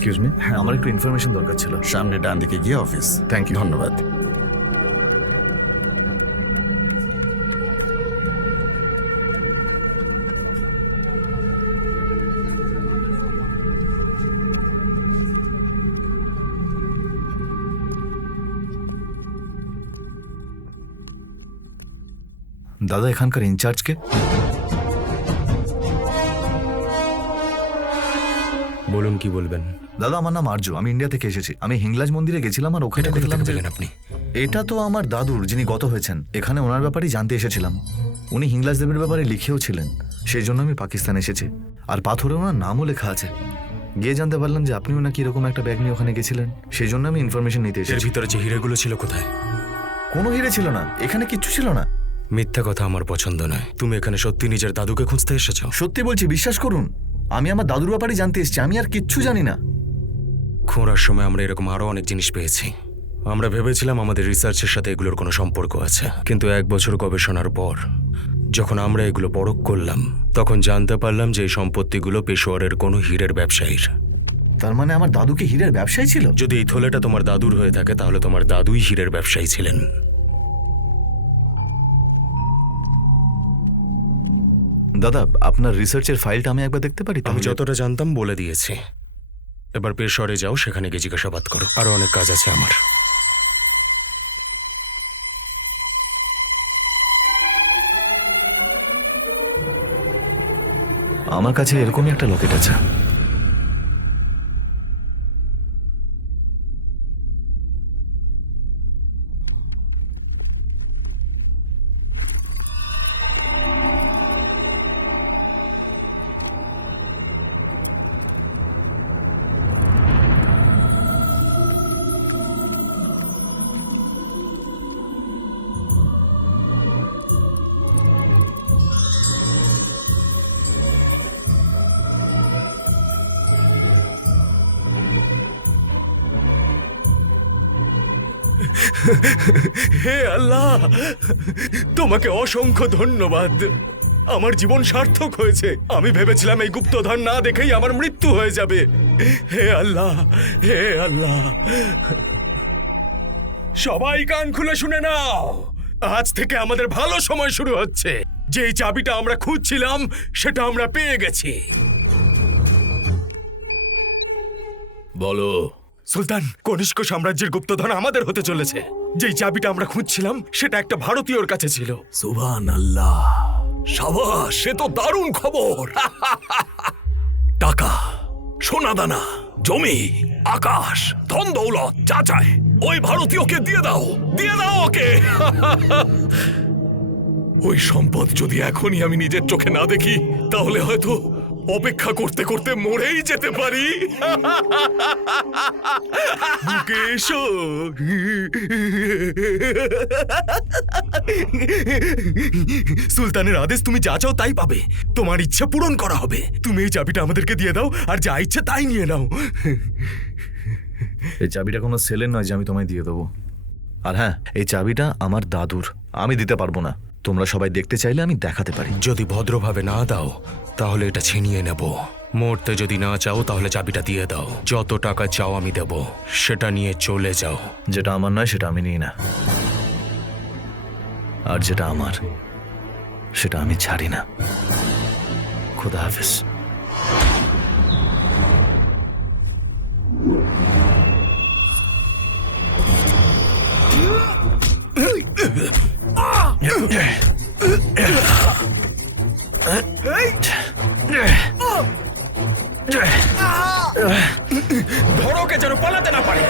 Excuse me, আমার একটু information দরকার ছিল। সামনে ডান দিকে গিয়ে অফিস। Thank you. ধন্যবাদ। দাদা, এখানকার ইনচার্জকে? বলুন, কি বলবেন? দাদা, আমার নাম আর্য, আমি ইন্ডিয়া থেকে এসেছি। আমি হিংলাজ মন্দিরে গেছিলাম আর ওখানে দেখলাম যে আপনি এটা তো আমার দাদুর, যিনি গত হয়েছেন। এখানে ওনার ব্যাপারেই জানতে এসেছিলাম। উনি হিংলাজ দেবের ব্যাপারে লিখেও ছিলেন, সেই জন্য আমি পাকিস্তান এসেছি। আর পাথরে ওনার নামও লেখা আছে। গিয়ে জানতে পারলাম যে আপনিও নাকি এরকম একটা ব্যাগ নিয়ে ওখানে গেছিলেন, সেই জন্য আমি ইনফরমেশন নিতে এর এসেছি। ভিতরে যে হিরেগুলো ছিল কোথায়? কোনো হিরে ছিল না, এখানে কিচ্ছু ছিল না। মিথ্যা কথা আমার পছন্দ নয়। তুমি এখানে সত্যি নিজের দাদুকে খুঁজতে এসেছো? সত্যি বলছি, বিশ্বাস করুন। আমি আমার দাদুর ব্যাপারে জানতে এসেছি, আমি আর কিচ্ছু জানি না। খোঁড়ার সময় আমরা এরকম আরো অনেক জিনিস পেয়েছি। আমরা ভেবেছিলাম আমাদের রিসার্চের সাথে এগুলোর কোনো সম্পর্ক আছে, কিন্তু 1 বছর গবেষণার পর যখন আমরা এগুলো পরখ করলাম, তখন জানতে পারলাম যে এই সম্পত্তিগুলো পেশোয়ারের কোনো হীরের ব্যবসায়ীর। তার মানে আমার দাদুকে হীরের ব্যবসায়ী ছিল? যদি এই থলেটা তোমার দাদুর হয়ে থাকে, তাহলে তোমার দাদুই হীরের ব্যবসায়ী ছিলেন। দাদা, আপনার রিসার্চের ফাইলটা আমি একবার দেখতে পারি? আমি যতটা জানতাম বলে দিয়েছি। এবার পেশোয়ারে যাও, সেখানে গিয়ে জিজ্ঞাসাবাদ করো। আরো অনেক কাজ আছে আমার। আমার কাছে এরকমই একটা লকেট আছে। হে আল্লাহ, তোমাকে অসংখ্য ধন্যবাদ। আমার জীবন সার্থক হয়েছে। আমি ভেবেছিলাম এই গুপ্তধন না দেখেই আমার মৃত্যু হয়ে যাবে। হে আল্লাহ, হে আল্লাহ। সবাই কান খুলে শুনে নাও, আজ থেকে আমাদের ভালো সময় শুরু হচ্ছে। যেই চাবিটা আমরা খুঁজছিলাম সেটা আমরা পেয়ে গেছি। বলো। সুলতান, কনিষ্ক সাম্রাজ্যের গুপ্তধন আমাদের হতে চলেছে। যেই চাবিটা আমরা খুঁজছিলাম সেটা একটা ভারতীয়র কাছে ছিল। সুবহানাল্লাহ, সাবাস, সে তো দারুণ খবর। টাকা, সোনাদানা, জমি, আকাশ, ধন দৌলত, যা চায় ওই ভারতীয়কে দিয়ে দাও, দিয়ে দাও ওকে। ওই সম্পদ যদি এখনই আমি নিজের চোখে না দেখি, তাহলে হয়তো অপেক্ষা করতে করতে মরেই যেতে পারি। এসো। সুলতানের আদেশ, তুমি যা চাও তাই পাবে। তোমার ইচ্ছা পূরণ করা হবে। তুমি এই চাবিটা আমাদেরকে দিয়ে দাও, আর যা ইচ্ছা তাই নিয়ে নাও। এই চাবিটা কোনো সেলের নয় যে আমি তোমায় দিয়ে দেবো। আর হ্যাঁ, এই চাবিটা আমার দাদুর, আমি দিতে পারবো না। তোমরা সবাই দেখতে চাইলে আমি দেখাতে পারি। যদি ভদ্রভাবে না দাও তাহলে এটা ছিনিয়ে নেব। মরতে যদি না চাও তাহলে চাবিটা দিয়ে দাও। যত টাকা চাও আমি দেব, সেটা নিয়ে চলে যাও। যেটা আমার নয় সেটা আমি নিই না, আর যেটা আমার সেটা আমি ছাড়ি না। খোদা হাফেজ। ধরোকে যেন পালাতে না পারে।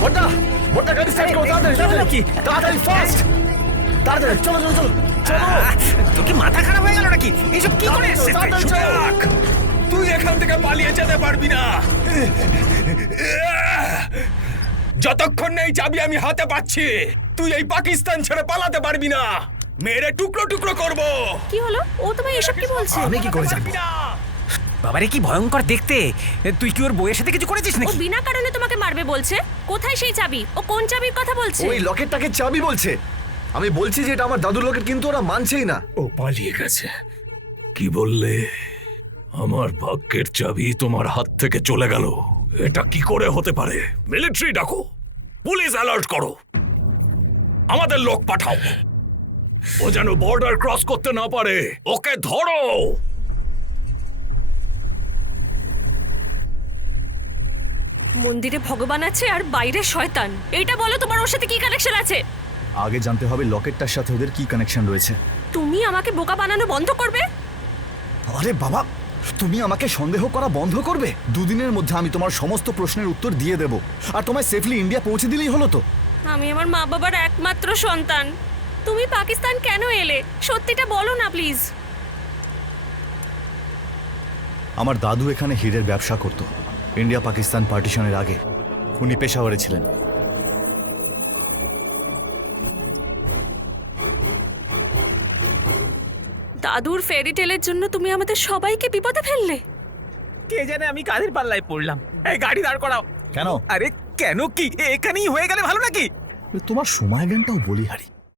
বড়দা, বড়দা, গাড়ি স্টার্ট করো, তাড়াতাড়ি, তাড়াতাড়ি, তাড়াতাড়ি, ফাস্ট, তাড়াতাড়ি, চলো, চলো, চলো, চলো, তোর কি মাথা খারাপ হয়ে গেল নাকি? এইসব কি করে এসেছে? তাড়াতাড়ি, রাখ! তুই এখান থেকে পালিয়ে যেতে পারবি না যতক্ষণ না এই চাবি আমি হাতে পাচ্ছি তুই এই পাকিস্তান ছেড়ে পালাতে পারবি না। মেরে টুকরো টুকরো করব। কি হলো? ও তোমায় এসব কি বলছে? আমি কি করে জানবো? বাবারে কি ভয়ঙ্কর দেখতে! তুই কি ওর বউয়ের সাথে কিছু করেছিস ও নাকি? বিনা কারণে তোমাকে মারবে বলছে। কোথায় সেই চাবি? ও কোন চাবির কথা বলছে? ওই লকেটটাকে চাবি বলছে। আমি বলছি যে এটা আমার দাদুর লকেট, কিন্তু ওরা মানছেই না। ও পালিয়ে গেছে। কি বললে? আমার ভাগ্যের চাবি তোমার হাত থেকে চলে গেল। এটা কি করে হতে পারে? মিলিটারি ডাকো, পুলিশ অ্যালার্ট করো, আমাদের লোক পাঠাও। ও যেন বর্ডার ক্রস করতে না পারে। ওকে ধরো। মন্দিরে ভগবান আছে আর বাইরে শয়তান। এইটা বলো, তোমার ওর সাথে কি কানেকশন আছে? আগে জানতে হবে লকেটটার সাথে ওদের কি কানেকশন রয়েছে। তুমি আমাকে বোকা বানানো বন্ধ করবে? আরে বাবা, তুমি আমাকে সন্দেহ করা বন্ধ করবে? দুদিনের মধ্যে আমি তোমার সমস্ত প্রশ্নের উত্তর দিয়ে দেব, আর তোমায় সেফলি ইন্ডিয়া পৌঁছে দিলেই হলো তো। আমি আমার মা বাবার একমাত্র সন্তান। তুমি পাকিস্তান কেন এলে? সত্যিটা বলো না প্লিজ। আমার দাদু এখানে হীরের ব্যবসা করত ইন্ডিয়া পাকিস্তান পার্টিশনের আগে। উনি পেশাওয়ারে ছিলেন। দাদুর ফেরি টেলের জন্য তুমি আমাদের সবাইকে বিপদে ফেললে। কে জানে আমি কাদের পাল্লায় পড়লাম। এই গাড়ি দাঁড় করাও। কেন? আরে কেন কি? এখানেই হয়ে গেলে ভালো নাকি? তোমার সময় জ্ঞানটাও বলিহারি।